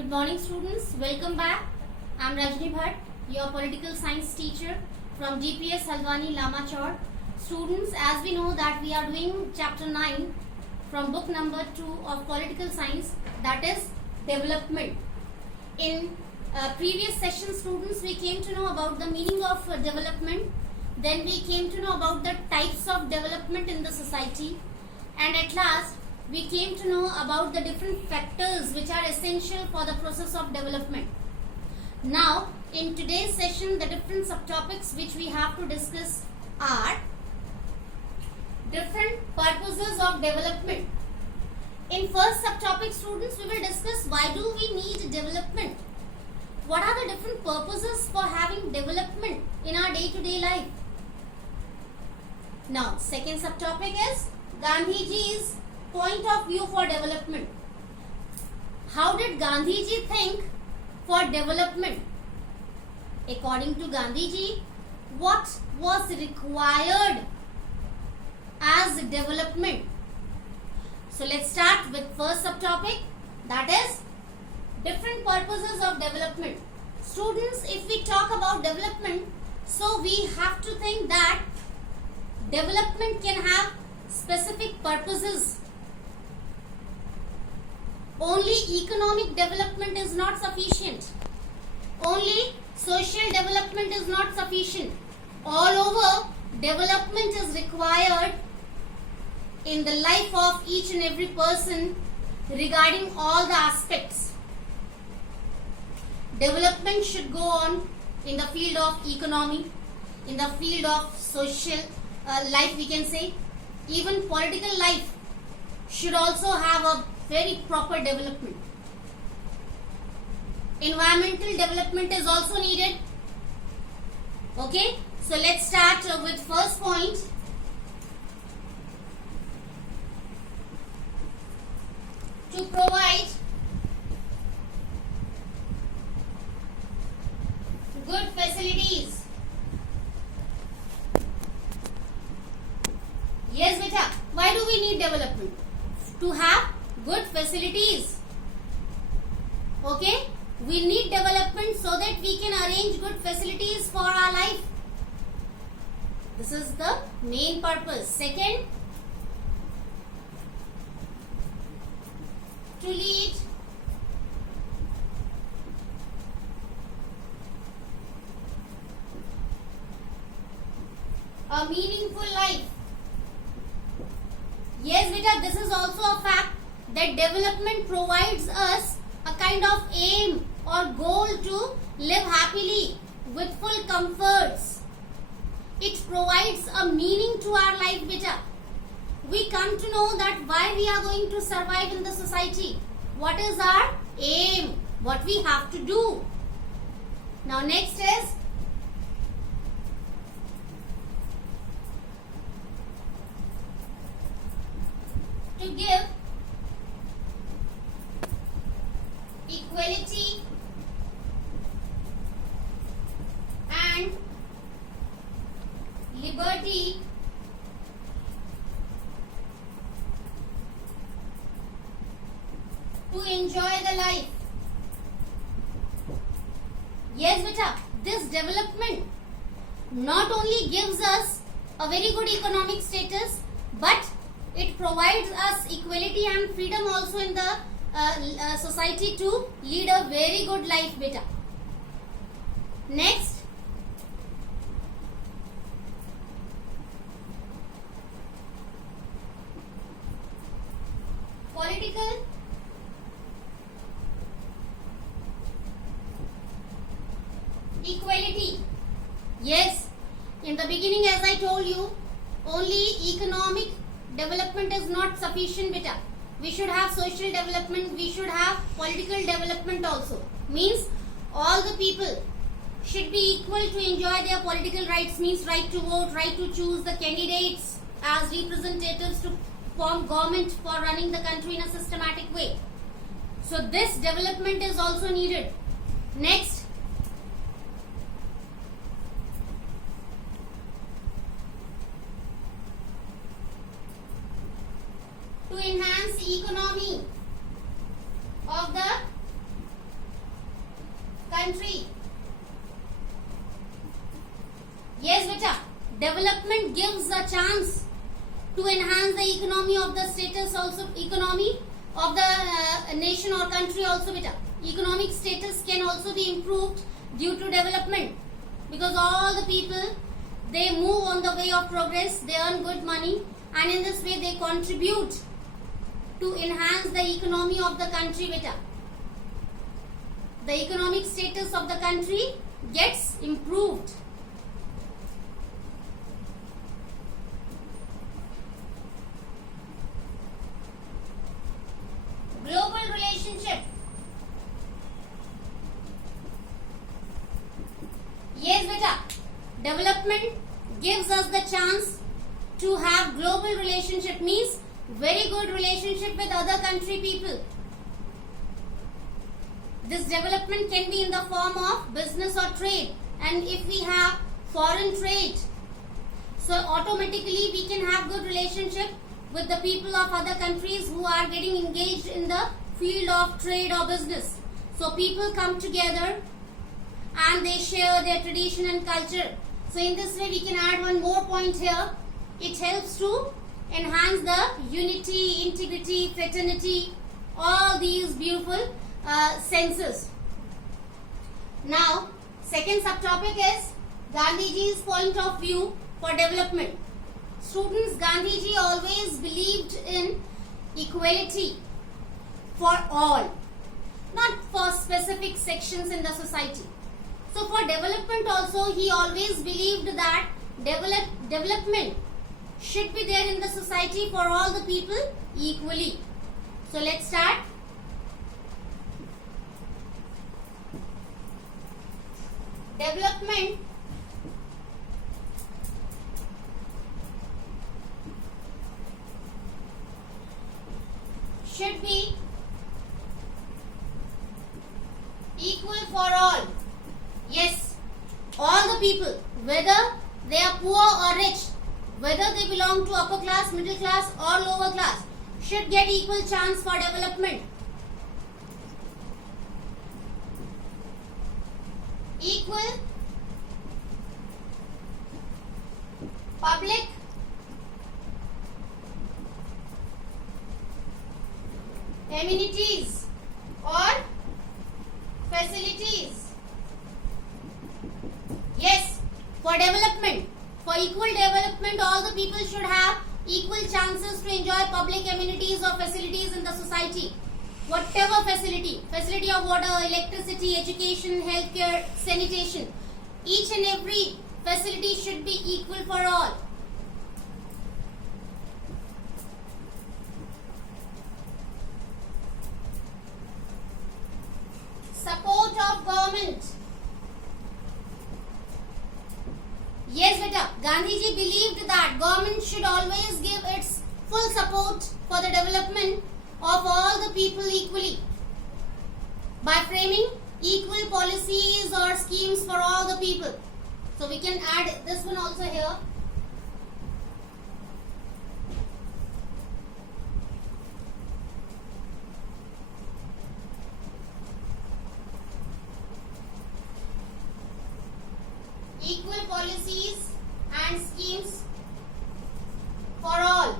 Good morning, students. Welcome back. I'm Rajni Bhatt, your political science teacher from GPS Halwani Lamachor. Students, as we know that we are doing chapter 9 from book number 2 of political science, that is development. In previous session, students, we came to know about the meaning of development. Then we came to know about the types of development in the society. And at last, we came to know about the different factors which are essential for the process of development. Now, in today's session, the different subtopics which we have to discuss are different purposes of development. In first subtopic, students, we will discuss why do we need development? What are the different purposes for having development in our day-to-day life? Now, second subtopic is Gandhiji's point of view for development. How did Gandhiji think for development? According to Gandhiji, what was required as development? So let's start with first subtopic, that is different purposes of development. Students, if we talk about development, so we have to think that development can have specific purposes. Only economic development is not sufficient. Only social development is not sufficient. All over, development is required in the life of each and every person regarding all the aspects. Development should go on in the field of economy, in the field of social life, we can say. Even political life should also have a very proper development. Environmental development is also needed. Okay, so let's start with first point. To provide good facilities. Yes, beta. Why do we need development? To have good facilities. Okay, we need development so that we can arrange good facilities for our life. This is the main purpose. Second, to lead a meaningful life. Yes, beta, this is also a fact that development provides us a kind of aim or goal to live happily with full comforts. It provides a meaning to our life, beta. We come to know that why we are going to survive in the society. What is our aim? What we have to do. Now next is to give equality and liberty to enjoy the life. Yes, beta, this development not only gives us a very good economic status, but it provides us equality and freedom also in the society to lead a very good life, beta. Next, political equality. Yes, in the beginning, as I told you, only economic development is not sufficient, beta. We should have social development, we should have political development also. Means all the people should be equal to enjoy their political rights, means right to vote, right to choose the candidates as representatives to form government for running the country in a systematic way. So this development is also needed. Next, to enhance the economy of the country. Yes, beta. Development gives a chance to enhance the economy of the status, also economy of the nation or country also, beta. Economic status can also be improved due to development, because all the people, they move on the way of progress, they earn good money, and in this way they contribute to enhance the economy of the country, beta. The economic status of the country gets improved. Global relationship. Yes, beta. Development gives us the chance to have global relationship, means very good relationship with other country people. This development can be in the form of business or trade, and if we have foreign trade, so automatically we can have good relationship with the people of other countries who are getting engaged in the field of trade or business. So people come together and they share their tradition and culture. So in this way we can add one more point here. It helps to enhance the unity, integrity, fraternity, all these beautiful senses. Now, second subtopic is Gandhiji's point of view for development. Students, Gandhiji always believed in equality for all, not for specific sections in the society. So for development also, he always believed that development should be there in the society for all the people equally. So let's start. Development should be equal for all. Yes, all the people, whether they are poor or rich, whether they belong to upper class, middle class or lower class, should get equal chance for development. Equal public amenities or facilities. Yes, for development, for equal development, all the people should have equal chances to enjoy public amenities or facilities in the society. Whatever facility of water, electricity, education, healthcare, sanitation, each and every facility should be equal for all. Support of government. Yes, beta. Gandhiji believed that government should always give its full support for the development of all the people equally by framing equal policies or schemes for all the people. So we can add this one also here. Equal policies and schemes for all.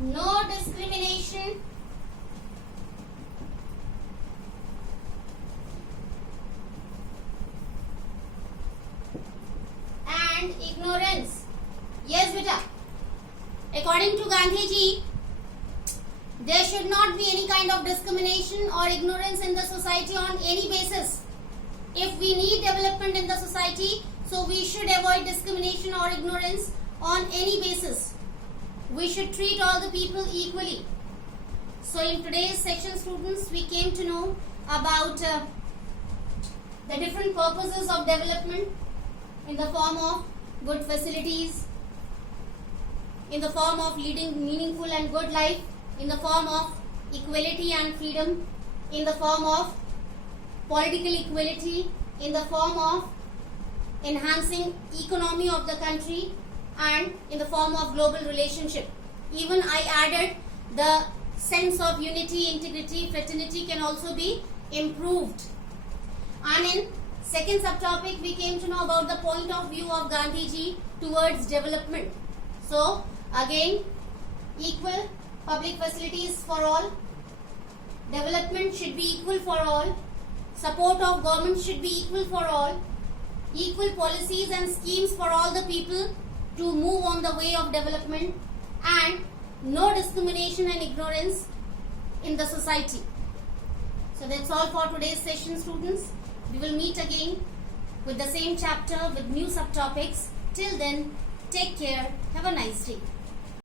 No discrimination and ignorance. Yes, beta. According to Gandhiji, there should not be any kind of discrimination or ignorance in the society on any basis. If we need development in the society, so we should avoid discrimination or ignorance on any basis. We should treat all the people equally. So in today's section, students, we came to know about the different purposes of development in the form of good facilities, in the form of leading meaningful and good life, in the form of equality and freedom, in the form of political equality, in the form of enhancing economy of the country, and in the form of global relationship. Even I added the sense of unity, integrity, fraternity can also be improved. And in second subtopic, we came to know about the point of view of Gandhiji towards development. So again, equal public facilities for all, development should be equal for all, support of government should be equal for all, equal policies and schemes for all the people to move on the way of development, and no discrimination and ignorance in the society. So that's all for today's session, students. We will meet again with the same chapter with new subtopics. Till then, take care. Have a nice day.